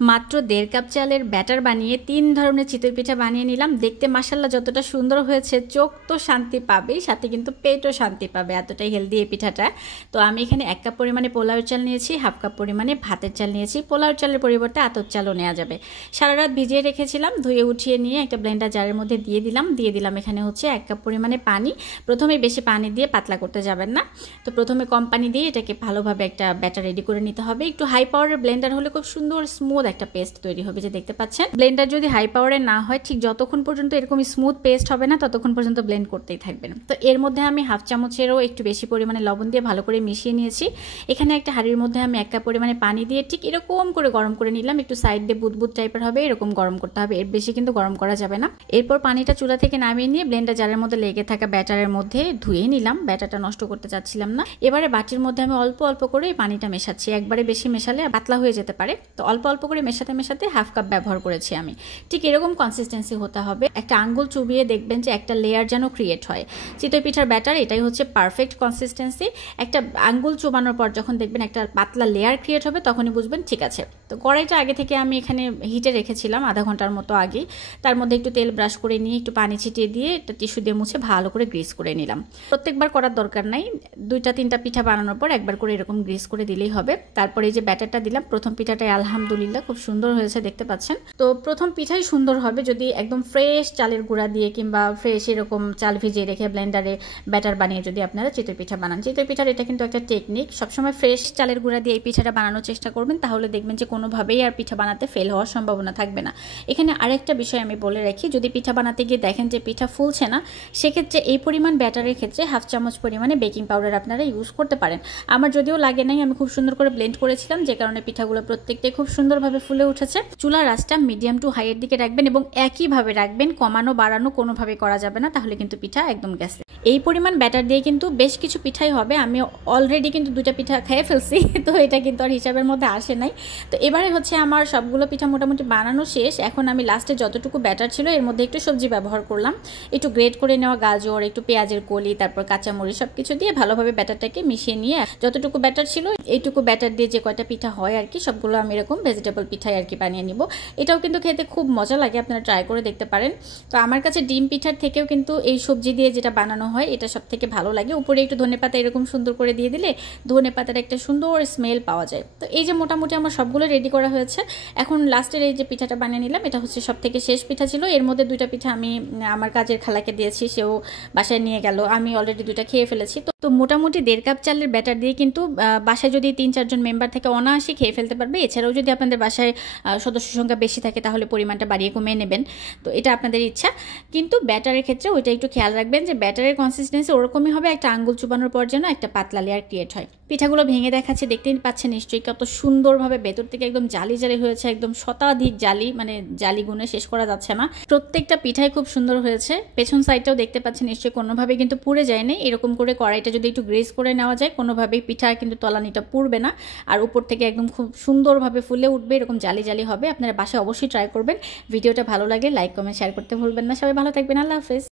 মাত্র 1.5 কাপ চালের ব্যাটার বানিয়ে 3 ধরনের চিতই পিঠা বানিয়ে নিলাম। দেখতে মাশাআল্লাহ যতটা সুন্দর হয়েছে, চোখ তো শান্তি পাবেই, সাথে কিন্তু পেটও শান্তি পাবে, এতটাই হেলদি এই পিঠাটা। তো আমি এখানে 1 কাপ পরিমাণে পোলাওয়ের চাল নিয়েছি, হাফ কাপ পরিমাণে ভাতের চাল নিয়েছি। পোলাওয়ের চালের পরিবর্তে আতপ চালও নেওয়া যাবে। সারা রাত ভিজিয়ে রেখেছিলাম, ধুয়ে উঠিয়ে নিয়ে একটা ব্লেন্ডার জারের মধ্যে দিয়ে দিলাম এখানে হচ্ছে 1 কাপ পরিমাণে পানি। প্রথমে বেশি পানি দিয়ে পাতলা করতে যাবেন না, তো প্রথমে কম পানি দিয়ে এটাকে ভালোভাবে একটা ব্যাটার রেডি করে নিতে হবে। একটু হাই পাওয়ারের ব্লেন্ডার হলে খুব সুন্দর স্মুথ একটা পেস্ট তৈরি হবে, যে দেখতে পাচ্ছেন। ব্লেন্ডার যদি হাই পাওয়ারের না হয়, ঠিক যতক্ষণ পর্যন্ত এরকম স্মুথ পেস্ট হবে না ততক্ষণ পর্যন্ত ব্লেন্ড করতেই থাকবেন। তো এর মধ্যে আমি হাফ চামচেরও একটু বেশি পরিমাণে লবণ দিয়ে ভালো করে মিশিয়ে নিয়েছি। এখানে একটা হাঁড়ির মধ্যে আমি 1 কাপ পরিমাণে পানি দিয়ে ঠিক এরকম করে গরম করে নিলাম। একটু সাইড দিয়ে বুদবুদ টাইপের হবে, এরকম গরম করতে হবে, এর বেশি কিন্তু গরম করা যাবে না। এরপর পানিটা চুলা থেকে নামিয়ে নিয়ে ব্লেন্ডার জারের মধ্যে লেগে থাকা ব্যাটারের মধ্যে ধুয়ে নিলাম। ব্যাটারটা নষ্ট করতে চাচ্ছিলাম না। এবারে বাটির মধ্যে আমি অল্প অল্প করে পানিটা মেশাচ্ছি, একবারে বেশি মেশালে পাতলা হয়ে যেতে পারে। তো অল্প অল্প করে মেশাতে মেশাতে হাফ কাপ ব্যবহার করেছি আমি। ঠিক এরকম কনসিস্টেন্সি হতে হবে। একটা আঙ্গুল চুবিয়ে দেখবেন যে একটা লেয়ার যেন ক্রিয়েট হয়। চিতই পিঠার ব্যাটার এটাই হচ্ছে পারফেক্ট কনসিস্টেন্সি। একটা আঙ্গুল চুবানোর পর যখন দেখবেন একটা পাতলা লেয়ার ক্রিয়েট হবে, তখনই বুঝবেন ঠিক আছে। তো কড়াইটা আগে থেকে আমি এখানে হিটে রেখেছিলাম আধা ঘন্টার মতো আগে। তার মধ্যে একটু তেল ব্রাশ করে নিয়ে একটু পানি ছিটিয়ে দিয়ে একটা টিস্যু দিয়ে মুছে ভালো করে গ্রিস করে নিলাম। প্রত্যেকবার করার দরকার নাই, 2-3টা পিঠা বানানোর পর একবার করে এরকম গ্রিস করে দিলেই হবে। তারপরে এই যে ব্যাটারটা দিলাম, প্রথম পিঠাটাই আলহামদুলিল্লাহ খুব সুন্দর হয়েছে, দেখতে পাচ্ছেন। তো প্রথম পিঠাই সুন্দর হবে যদি একদম ফ্রেশ চালের গুঁড়া দিয়ে কিংবা ফ্রেশ এরকম চাল ভিজিয়ে রেখে ব্লেন্ডারে ব্যাটার বানিয়ে যদি আপনারা চিতই পিঠা বানান। চিতই পিঠার এটা কিন্তু একটা টেকনিক, সবসময় ফ্রেশ চালের গুঁড়া দিয়ে এই পিঠাটা বানানোর চেষ্টা করবেন, তাহলে দেখবেন যে কোনোভাবেই আর পিঠা বানাতে ফেল হওয়ার সম্ভাবনা থাকবে না। এখানে আরেকটা বিষয় আমি বলে রাখি, যদি পিঠা বানাতে গিয়ে দেখেন যে পিঠা ফুলছে না, সেক্ষেত্রে এই পরিমাণ ব্যাটারের ক্ষেত্রে হাফ চামচ পরিমাণে বেকিং পাউডার আপনারা ইউজ করতে পারেন। আমার যদিও লাগে নাই, আমি খুব সুন্দর করে ব্লেন্ড করেছিলাম, যে কারণে পিঠাগুলো প্রত্যেকটাই খুব সুন্দরভাবে ফুলে উঠেছে। চুলার আঁচটা মিডিয়াম টু হাইয়ের দিকে রাখবেন এবং একইভাবে রাখবেন, কমানো বাড়ানো কোনোভাবে করা যাবে না, তাহলে কিন্তু পিঠা একদম গেছে। এই পরিমাণ ব্যাটার দিয়ে কিন্তু বেশ কিছু পিঠাই হবে। আমি অলরেডি কিন্তু 2টা পিঠা খেয়ে ফেলছি, তো এটা কিন্তু আর হিসাবের মধ্যে আসে নাই। তো এবারে হচ্ছে আমার সবগুলো পিঠা মোটামুটি বানানো শেষ। এখন আমি লাস্টে যতটুকু ব্যাটার ছিল এর মধ্যে একটু সবজি ব্যবহার করলাম, একটু গ্রেট করে নেওয়া গাজর, একটু পেঁয়াজের কলি, তারপর কাঁচামরিচ সবকিছু দিয়ে ভালোভাবে ব্যাটারটাকে মিশিয়ে নিয়ে যতটুকু ব্যাটার ছিল এইটুকু ব্যাটার দিয়ে যে কয়টা পিঠা হয় আর কি, সবগুলো আমি এরকম ভেজিটেবল পিঠাই আর কি বানিয়ে নিব। এটাও কিন্তু খেতে খুব মজা লাগে, আপনারা ট্রাই করে দেখতে পারেন। তো আমার কাছে ডিম পিঠার থেকেও কিন্তু এই সবজি দিয়ে যেটা বানানো হয় এটা সব থেকে ভালো লাগে। উপরে একটু ধনেপাতা এরকম সুন্দর করে দিয়ে দিলে ধনেপাতার একটা সুন্দর স্মেল পাওয়া যায়। তো এই যে মোটামুটি আমার সবগুলো রেডি করা হয়েছে। এখন লাস্টের এই যে পিঠাটা বানিয়ে নিলাম, এটা হচ্ছে সব থেকে শেষ পিঠা ছিল। এর মধ্যে 2টা পিঠা আমি আমার কাজের খালাকে দিয়েছি, সেও বাসায় নিয়ে গেল, আমি অলরেডি 2টা খেয়ে ফেলেছি। তো মোটামুটি 1.5 কাপ চালের ব্যাটার দিয়ে কিন্তু বাসায় যদি 3-4 জন মেম্বার থেকে অনায়াসে খেয়ে ফেলতে পারবে। এছাড়াও যদি আপনাদের বাসায় সদস্য সংখ্যা বেশি থাকে তাহলে পরিমাণটা বাড়িয়ে কমিয়ে নেবেন, তো এটা আপনাদের ইচ্ছা। কিন্তু ব্যাটারের ক্ষেত্রে ওইটা একটু খেয়াল রাখবেন যে ব্যাটারের কনসিস্টেন্সি ওরকমই হবে, একটা আঙ্গুল চুবানোর পর যেন একটা পাতলা লেয়ার ক্রিয়েট হয়। পিঠাগুলো ভেঙে দেখাচ্ছে, দেখতেই পাচ্ছেন নিশ্চয়ই কত সুন্দরভাবে ভেতর থেকে একদম জালি জালি হয়েছে, একদম শতাধিক জালি, মানে জালি গুণে শেষ করা যাচ্ছে না। প্রত্যেকটা পিঠাই খুব সুন্দর হয়েছে। পেছন সাইডটাও দেখতে পাচ্ছেন নিশ্চয়ই কোনোভাবে কিন্তু পুড়ে যায়নি। এরকম করে কড়াইটা যদি একটু গ্রেস করে নেওয়া যায়, কোনোভাবেই পিঠা কিন্তু তলানিটা পুড়বে না, আর উপর থেকে একদম খুব সুন্দরভাবে ফুলে উঠবে, এরকম জালি জালি হবে। আপনারা বাসায় অবশ্যই ট্রাই করবেন। ভিডিওটা ভালো লাগে লাইক কমেন্ট শেয়ার করতে ভুলবেন না। সবাই ভালো থাকবেন, আল্লাহ হাফেজ।